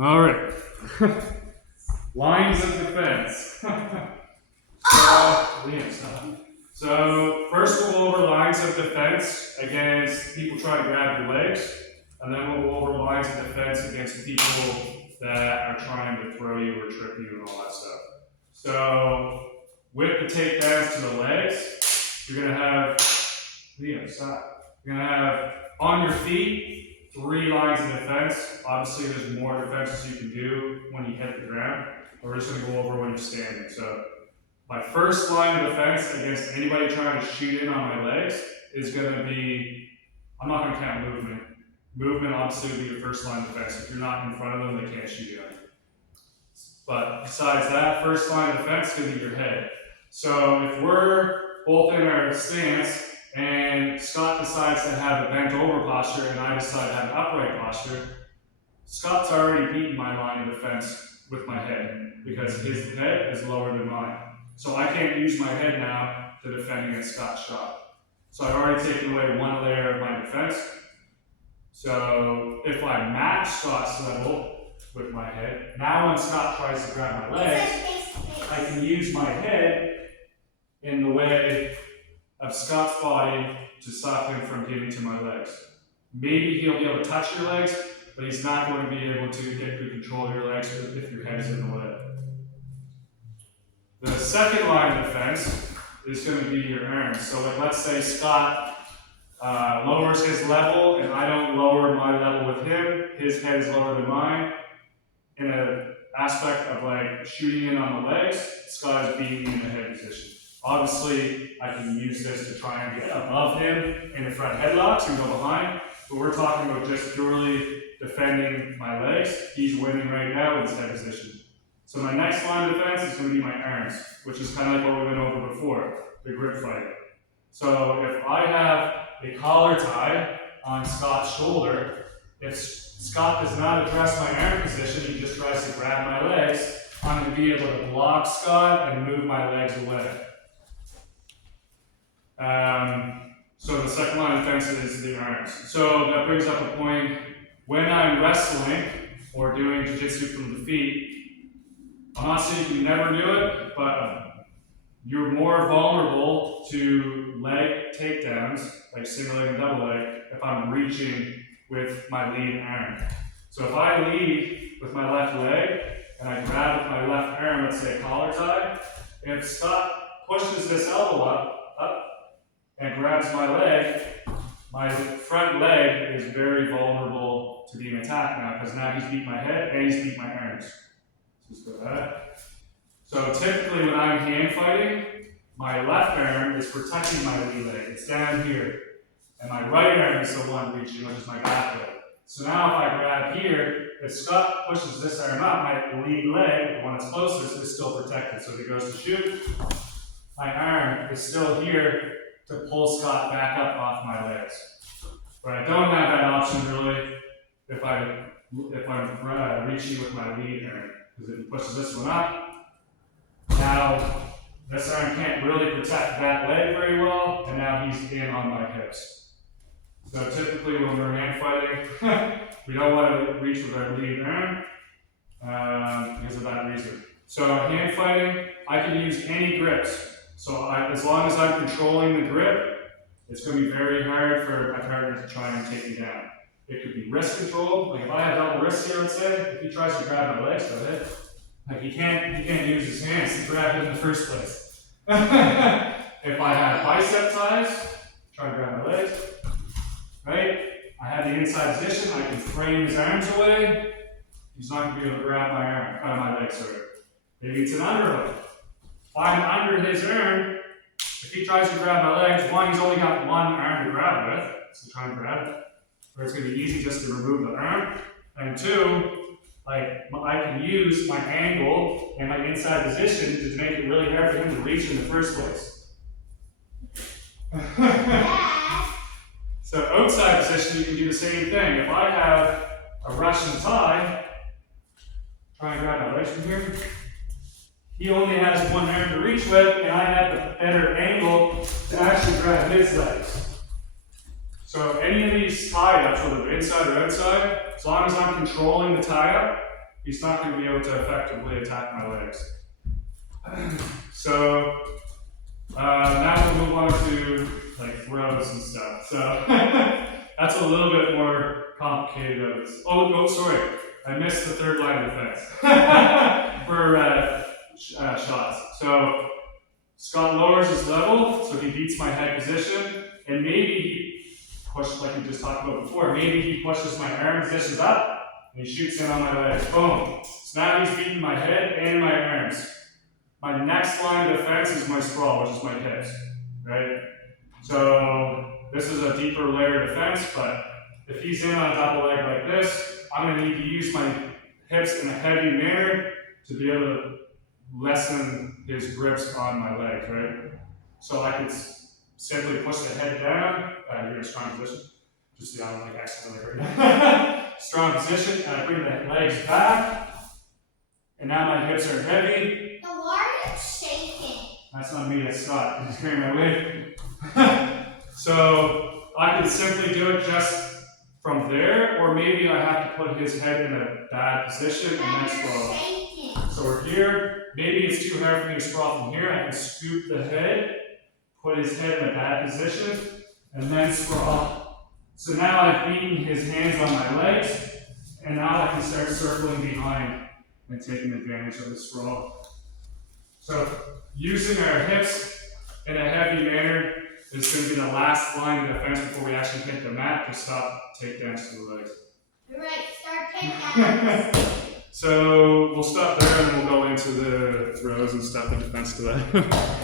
All right. Lines of defense. So first we'll go over lines of defense against people trying to grab your legs, and then we'll go over lines of defense against people that are trying to throw you or trip you and all that stuff. So with the takedowns to the legs, you're gonna have You're gonna have on your feet 3 lines of defense. Obviously, there's more defenses you can do when you hit the ground. We're just going to go over when you're standing. So, my first line of defense against anybody trying to shoot in on my legs is going to be, I'm not going to count movement. Movement obviously will be your first line of defense. If you're not in front of them, they can't shoot you on. But besides that, first line of defense is going to be your head. So, if we're both in our stance, and Scott decides to have a bent over posture and I decide to have an upright posture, Scott's already beaten my line of defense with my head because his head is lower than mine. So I can't use my head now to defend against Scott's shot. So I've already taken away one layer of my defense. So if I match Scott's level with my head, now when Scott tries to grab my legs, I can use my head in the way of Scott's body to stop him from getting to my legs. Maybe he'll be able to touch your legs, but he's not going to be able to get good control of your legs if your head is in the way. The second line of defense is going to be your arms. So like, let's say Scott lowers his level and I don't lower my level with him. His head is lower than mine. In an aspect of like shooting in on the legs, Scott is beating me in the head position. Obviously, I can use this to try and get above him in the front headlocks and go behind, but we're talking about just purely defending my legs. He's winning right now in his head position. So my next line of defense is going to be my arms, which is kind of like what we went over before, the grip fight. So if I have a collar tie on Scott's shoulder, if Scott does not address my arm position, he just tries to grab my legs, I'm going to be able to block Scott and move my legs away. So the second line of defense is the arms. So that brings up a point, when I'm wrestling or doing Jiu-Jitsu from the feet, I'm not saying you can never do it, but you're more vulnerable to leg takedowns, like single leg and double leg, if I'm reaching with my lead arm. So if I lead with my left leg and I grab with my left arm, let's say a collar tie, if Scott pushes this elbow up and grabs my leg, my front leg is very vulnerable to being attacked now because now he's beat my head and he's beat my arms. So typically when I'm hand fighting, my left arm is protecting my lead leg. It's down here. And my right arm is the one reaching, which is my back leg. So now if I grab here, if Scott pushes this arm up, my lead leg, the one that's closest, is still protected. So if he goes to shoot, my arm is still here to pull Scott back up off my legs. But I don't have that option really if I'm reaching with my lead arm. Because if he pushes this one up, now this arm can't really protect that leg very well, and now he's in on my hips. So typically when we're hand fighting, we don't want to reach with our lead arm because of that reason. So hand fighting, I can use any grips. So as long as I'm controlling the grip, it's going to be very hard for my partner to try and take me down. It could be wrist control. Like if I have double wrists here, let's say, if he tries to grab my legs, go ahead. Like he can't use his hands to grab it in the first place. If I have bicep ties, try to grab my legs. Right? I have the inside position. I can frame his arms away. He's not going to be able to grab my legs. Sorry. Maybe it's an underhook. If I'm under his arm, if he tries to grab my legs, one, he's only got one arm to grab with, so try and grab it. Or it's going to be easy just to remove the arm. And two, like I can use my angle and my inside position to make it really hard for him to reach in the first place. So outside position, you can do the same thing. If I have a Russian tie, try and grab my legs from here. He only has one arm to reach with, and I have the better angle to actually grab his legs. So any of these tie-ups, whether inside or outside, as long as I'm controlling the tie-up, he's not going to be able to effectively attack my legs. So now we'll move on to like throws and stuff. So that's a little bit more complicated. Oh, sorry, I missed the third line of defense for shots. So Scott lowers his level, so he beats my head position, and maybe he pushes, like we just talked about before, maybe he pushes my arm positions up, and he shoots in on my legs. Boom. So now he's beating my head and my arms. My next line of defense is my sprawl, which is my hips, right? So this is a deeper layer of defense, but if he's in on a double leg like this, I'm going to need to use my hips in a heavy manner to be able to lessen his grips on my legs, right? So I could simply push the head down. You're in a strong position. Just so I don't like accidentally hurt you. Strong position, and I bring the legs back. And now my hips are heavy. That's not me, that's Scott. I'm just carrying my weight. So I can simply do it just from there, or maybe I have to put his head in a bad position and then sprawl. So we're here. Maybe it's too hard for me to sprawl from here. I can scoop the head, put his head in a bad position, and then sprawl. So now I've beaten his hands on my legs, and now I can start circling behind and taking advantage of the sprawl. So using our hips in a heavy manner is going to be the last line of defense before we actually hit the mat to stop takedowns to the legs. Alright, start takedowns. So we'll stop there and then we'll go into the throws and stuff in defense to that.